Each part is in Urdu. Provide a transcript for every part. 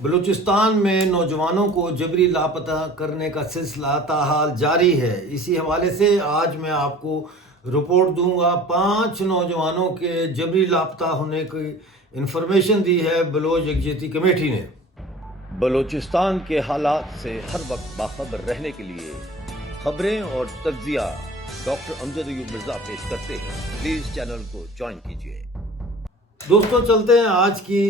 بلوچستان میں نوجوانوں کو جبری لاپتہ کرنے کا سلسلہ تاحال جاری ہے۔ اسی حوالے سے آج میں آپ کو رپورٹ دوں گا۔ 5 نوجوانوں کے جبری لاپتہ ہونے کی انفارمیشن دی ہے بلوچ یکجہتی کمیٹی نے۔ بلوچستان کے حالات سے ہر وقت باخبر رہنے کے لیے خبریں اور تجزیہ ڈاکٹر امجد ایوب مرزا پیش کرتے ہیں۔ پلیز چینل کو جوائن کیجیے۔ دوستوں چلتے ہیں آج کی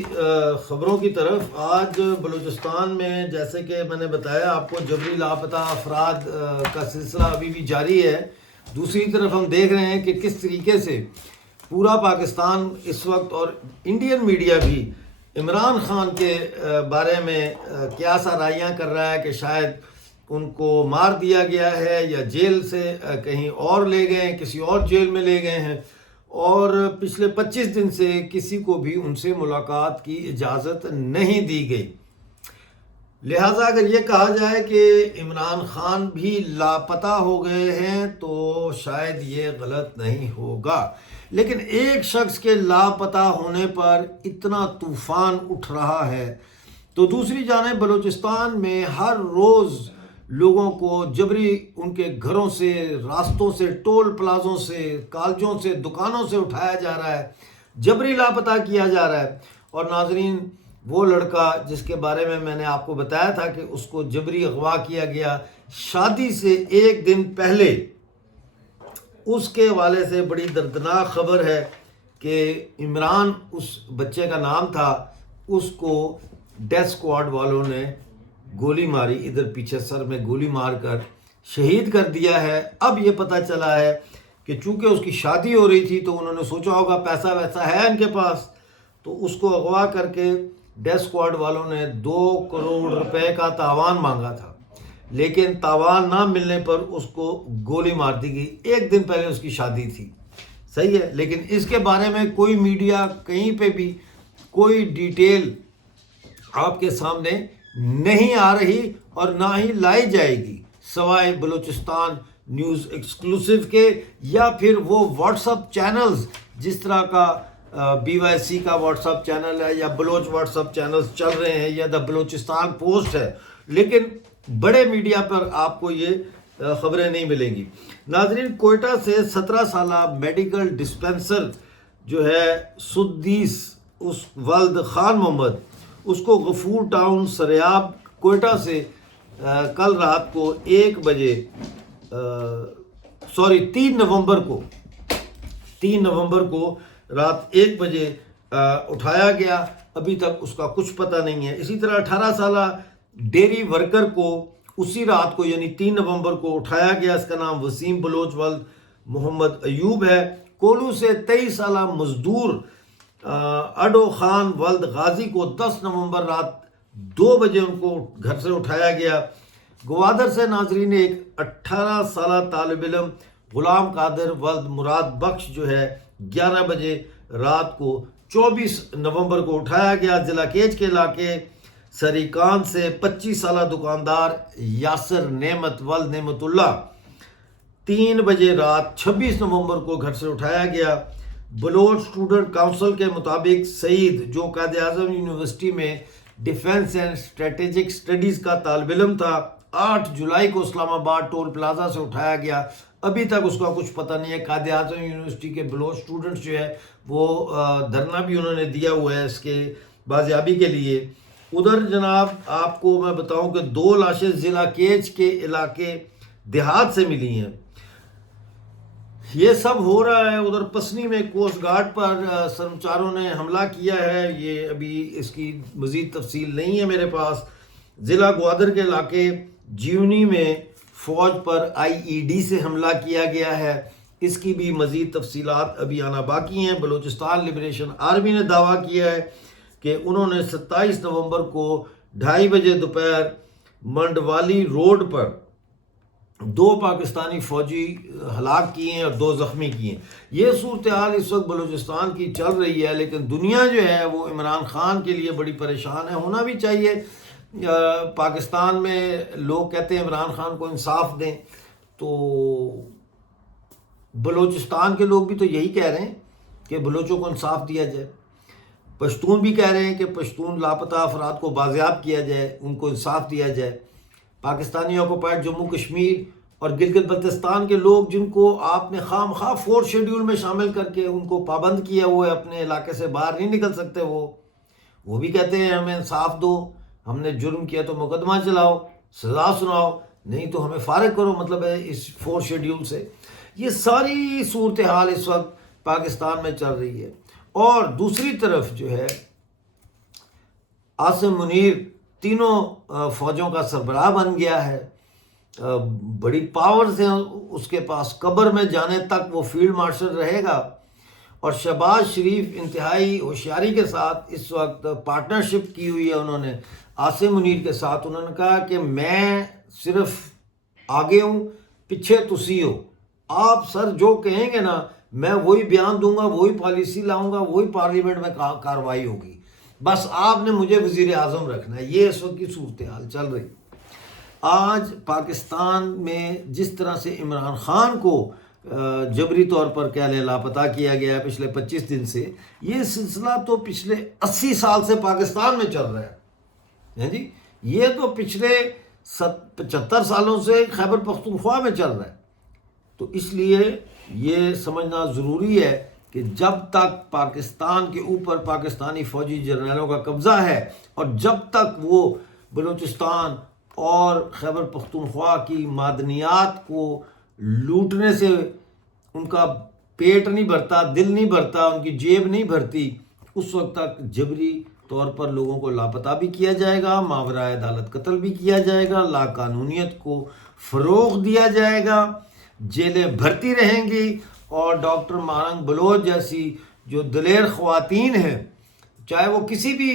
خبروں کی طرف۔ آج بلوچستان میں جیسے کہ میں نے بتایا آپ کو جبری لاپتہ افراد کا سلسلہ ابھی بھی جاری ہے۔ دوسری طرف ہم دیکھ رہے ہیں کہ کس طریقے سے پورا پاکستان اس وقت اور انڈین میڈیا بھی عمران خان کے بارے میں کیا سا رائیاں کر رہا ہے کہ شاید ان کو مار دیا گیا ہے یا جیل سے کہیں اور لے گئے ہیں، کسی اور جیل میں لے گئے ہیں، اور پچھلے 25 دن سے کسی کو بھی ان سے ملاقات کی اجازت نہیں دی گئی۔ لہٰذا اگر یہ کہا جائے کہ عمران خان بھی لاپتہ ہو گئے ہیں تو شاید یہ غلط نہیں ہوگا، لیکن ایک شخص کے لاپتہ ہونے پر اتنا طوفان اٹھ رہا ہے تو دوسری جانب بلوچستان میں ہر روز لوگوں کو جبری ان کے گھروں سے، راستوں سے، ٹول پلازوں سے، کالجوں سے، دکانوں سے اٹھایا جا رہا ہے، جبری لاپتہ کیا جا رہا ہے۔ اور ناظرین، وہ لڑکا جس کے بارے میں نے آپ کو بتایا تھا کہ اس کو جبری اغوا کیا گیا، شادی سے ایک دن پہلے اس کے حوالے سے بڑی دردناک خبر ہے کہ عمران اس بچے کا نام تھا، اس کو ڈیتھ اسکواڈ والوں نے گولی ماری، ادھر پیچھے سر میں گولی مار کر شہید کر دیا ہے۔ اب یہ پتہ چلا ہے کہ چونکہ اس کی شادی ہو رہی تھی تو انہوں نے سوچا ہوگا پیسہ ویسا ہے ان کے پاس، تو اس کو اغوا کر کے ڈیتھ اسکواڈ والوں نے 2 کروڑ روپے کا تاوان مانگا تھا، لیکن تاوان نہ ملنے پر اس کو گولی مار دی گئی۔ ایک دن پہلے اس کی شادی تھی، صحیح ہے، لیکن اس کے بارے میں کوئی میڈیا کہیں پہ بھی کوئی ڈیٹیل آپ کے سامنے نہیں آ رہی اور نہ ہی لائی جائے گی، سوائے بلوچستان نیوز ایکسکلوسیو کے یا پھر وہ واٹس اپ چینلز جس طرح کا BYC کا واٹس اپ چینل ہے یا بلوچ واٹس اپ چینلز چل رہے ہیں یا دا بلوچستان پوسٹ ہے، لیکن بڑے میڈیا پر آپ کو یہ خبریں نہیں ملیں گی۔ ناظرین، کوئٹہ سے 17 سالہ میڈیکل ڈسپنسر جو ہے سدیس اس ولد خان محمد، اس کو غفور ٹاؤن سریاب کوئٹہ سے کل رات کو 1 بجے 3 نومبر کو رات 1 بجے اٹھایا گیا۔ ابھی تک اس کا کچھ پتہ نہیں ہے۔ اسی طرح 18 سالہ ڈیری ورکر کو اسی رات کو یعنی 3 نومبر کو اٹھایا گیا، اس کا نام وسیم بلوچ ولد محمد ایوب ہے۔ کولو سے 23 سالہ مزدور اڈو خان ولد غازی کو 10 نومبر رات 2 بجے ان کو گھر سے اٹھایا گیا۔ گوادر سے ناظرین ایک 18 سالہ طالب علم غلام قادر ولد مراد بخش جو ہے 11 بجے رات کو 24 نومبر کو اٹھایا گیا۔ ضلع کیچ کے علاقے سریکان سے 25 سالہ دکاندار یاسر نعمت ولد نعمت اللہ 3 بجے رات 26 نومبر کو گھر سے اٹھایا گیا۔ بلوچ اسٹوڈنٹ کونسل کے مطابق سعید جو قائد اعظم یونیورسٹی میں ڈیفنس اینڈ اسٹریٹجک اسٹڈیز کا طالب علم تھا، 8 جولائی کو اسلام آباد ٹول پلازا سے اٹھایا گیا۔ ابھی تک اس کا کچھ پتہ نہیں ہے۔ قائد اعظم یونیورسٹی کے بلوچ اسٹوڈنٹس جو ہے وہ دھرنا بھی انہوں نے دیا ہوا ہے اس کے بازیابی کے لیے۔ ادھر جناب آپ کو میں بتاؤں کہ 2 لاشیں ضلع کیچ کے علاقے دیہات سے ملی ہیں۔ یہ سب ہو رہا ہے ادھر پسنی میں کوسٹ گارڈ پر سرمچاروں نے حملہ کیا ہے، یہ ابھی اس کی مزید تفصیل نہیں ہے میرے پاس۔ ضلع گوادر کے علاقے جیونی میں فوج پر IED سے حملہ کیا گیا ہے، اس کی بھی مزید تفصیلات ابھی آنا باقی ہیں۔ بلوچستان لبریشن آرمی نے دعویٰ کیا ہے کہ انہوں نے 27 نومبر کو 2:30 بجے دوپہر منڈوالی روڈ پر 2 پاکستانی فوجی ہلاک کیے ہیں اور 2 زخمی کیے ہیں۔ یہ صورتحال اس وقت بلوچستان کی چل رہی ہے، لیکن دنیا جو ہے وہ عمران خان کے لیے بڑی پریشان ہے، ہونا بھی چاہیے۔ پاکستان میں لوگ کہتے ہیں عمران خان کو انصاف دیں، تو بلوچستان کے لوگ بھی تو یہی کہہ رہے ہیں کہ بلوچوں کو انصاف دیا جائے۔ پشتون بھی کہہ رہے ہیں کہ پشتون لاپتہ افراد کو بازیاب کیا جائے، ان کو انصاف دیا جائے۔ پاکستانی آکوپائڈ جموں کشمیر اور گلگت بلتستان کے لوگ جن کو آپ نے خام خواہ 4 شیڈول میں شامل کر کے ان کو پابند کیا ہوا ہے، اپنے علاقے سے باہر نہیں نکل سکتے، وہ بھی کہتے ہیں ہمیں انصاف دو، ہم نے جرم کیا تو مقدمہ چلاؤ، سزا سناؤ، نہیں تو ہمیں فارغ کرو، مطلب ہے اس 4 شیڈول سے۔ یہ ساری صورتحال اس وقت پاکستان میں چل رہی ہے۔ اور دوسری طرف جو ہے عاصم منیر تینوں فوجوں کا سربراہ بن گیا ہے، بڑی پاورز ہیں اس کے پاس، قبر میں جانے تک وہ فیلڈ مارشل رہے گا۔ اور شہباز شریف انتہائی ہوشیاری کے ساتھ اس وقت پارٹنرشپ کی ہوئی ہے انہوں نے عاصم منیر کے ساتھ۔ انہوں نے کہا کہ میں صرف آگے ہوں، پیچھے تسی ہو، آپ سر جو کہیں گے نا میں وہی بیان دوں گا، وہی پالیسی لاؤں گا، وہی پارلیمنٹ میں کارروائی ہوگی، بس آپ نے مجھے وزیر اعظم رکھنا ہے۔ یہ اس وقت کی صورتحال چل رہی۔ آج پاکستان میں جس طرح سے عمران خان کو جبری طور پر کہہ لیں لاپتہ کیا گیا ہے پچھلے 25 دن سے، یہ سلسلہ تو پچھلے 80 سال سے پاکستان میں چل رہا ہے جی، یہ تو پچھلے 75 سالوں سے خیبر پختونخوا میں چل رہا ہے۔ تو اس لیے یہ سمجھنا ضروری ہے کہ جب تک پاکستان کے اوپر پاکستانی فوجی جرنیلوں کا قبضہ ہے اور جب تک وہ بلوچستان اور خیبر پختونخوا کی معدنیات کو لوٹنے سے ان کا پیٹ نہیں بھرتا، دل نہیں بھرتا، ان کی جیب نہیں بھرتی، اس وقت تک جبری طور پر لوگوں کو لاپتہ بھی کیا جائے گا، ماورائے عدالت قتل بھی کیا جائے گا، لا قانونیت کو فروغ دیا جائے گا، جیلیں بھرتی رہیں گی، اور ڈاکٹر مہرنگ بلوچ جیسی جو دلیر خواتین ہیں، چاہے وہ کسی بھی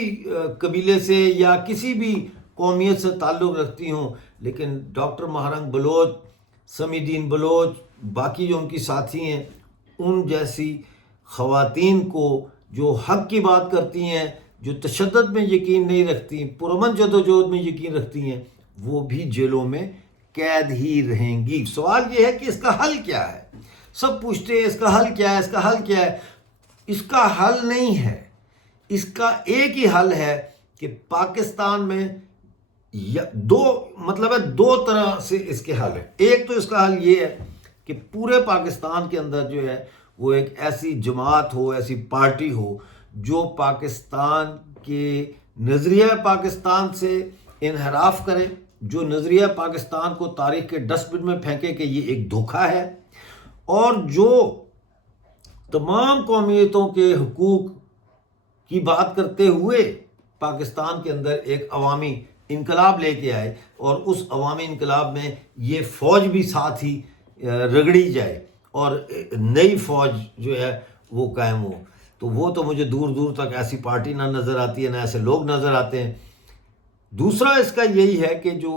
قبیلے سے یا کسی بھی قومیت سے تعلق رکھتی ہوں، لیکن ڈاکٹر مہرنگ بلوچ، سمی الدین بلوچ، باقی جو ان کی ساتھی ہیں، ان جیسی خواتین کو جو حق کی بات کرتی ہیں، جو تشدد میں یقین نہیں رکھتی، پرامن جدوجہد میں یقین رکھتی ہیں، وہ بھی جیلوں میں قید ہی رہیں گی۔ سوال یہ ہے کہ اس کا حل کیا ہے؟ سب پوچھتے ہیں اس کا حل کیا ہے، اس کا حل کیا ہے؟ اس کا حل نہیں ہے، اس کا ایک ہی حل ہے کہ پاکستان میں دو طرح سے اس کے حل ہے۔ ایک تو اس کا حل یہ ہے کہ پورے پاکستان کے اندر جو ہے وہ ایک ایسی جماعت ہو، ایسی پارٹی ہو جو پاکستان کے نظریہ پاکستان سے انحراف کرے، جو نظریہ پاکستان کو تاریخ کے ڈسٹ بن میں پھینکے کہ یہ ایک دھوکہ ہے، اور جو تمام قومیتوں کے حقوق کی بات کرتے ہوئے پاکستان کے اندر ایک عوامی انقلاب لے کے آئے، اور اس عوامی انقلاب میں یہ فوج بھی ساتھ ہی رگڑی جائے اور نئی فوج جو ہے وہ قائم ہو۔ تو وہ تو مجھے دور دور تک ایسی پارٹی نہ نظر آتی ہے، نہ ایسے لوگ نظر آتے ہیں۔ دوسرا اس کا یہی ہے کہ جو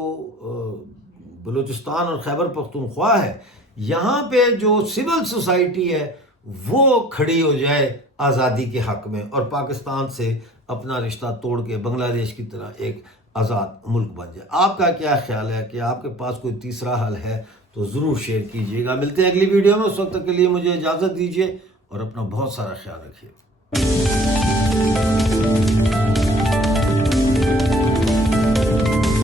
بلوچستان اور خیبر پختونخوا ہے، یہاں پہ جو سول سوسائٹی ہے وہ کھڑی ہو جائے آزادی کے حق میں، اور پاکستان سے اپنا رشتہ توڑ کے بنگلہ دیش کی طرح ایک آزاد ملک بن جائے۔ آپ کا کیا خیال ہے کہ آپ کے پاس کوئی تیسرا حل ہے تو ضرور شیئر کیجئے گا۔ ملتے ہیں اگلی ویڈیو میں، اس وقت تک کے لیے مجھے اجازت دیجیے اور اپنا بہت سارا خیال رکھیے۔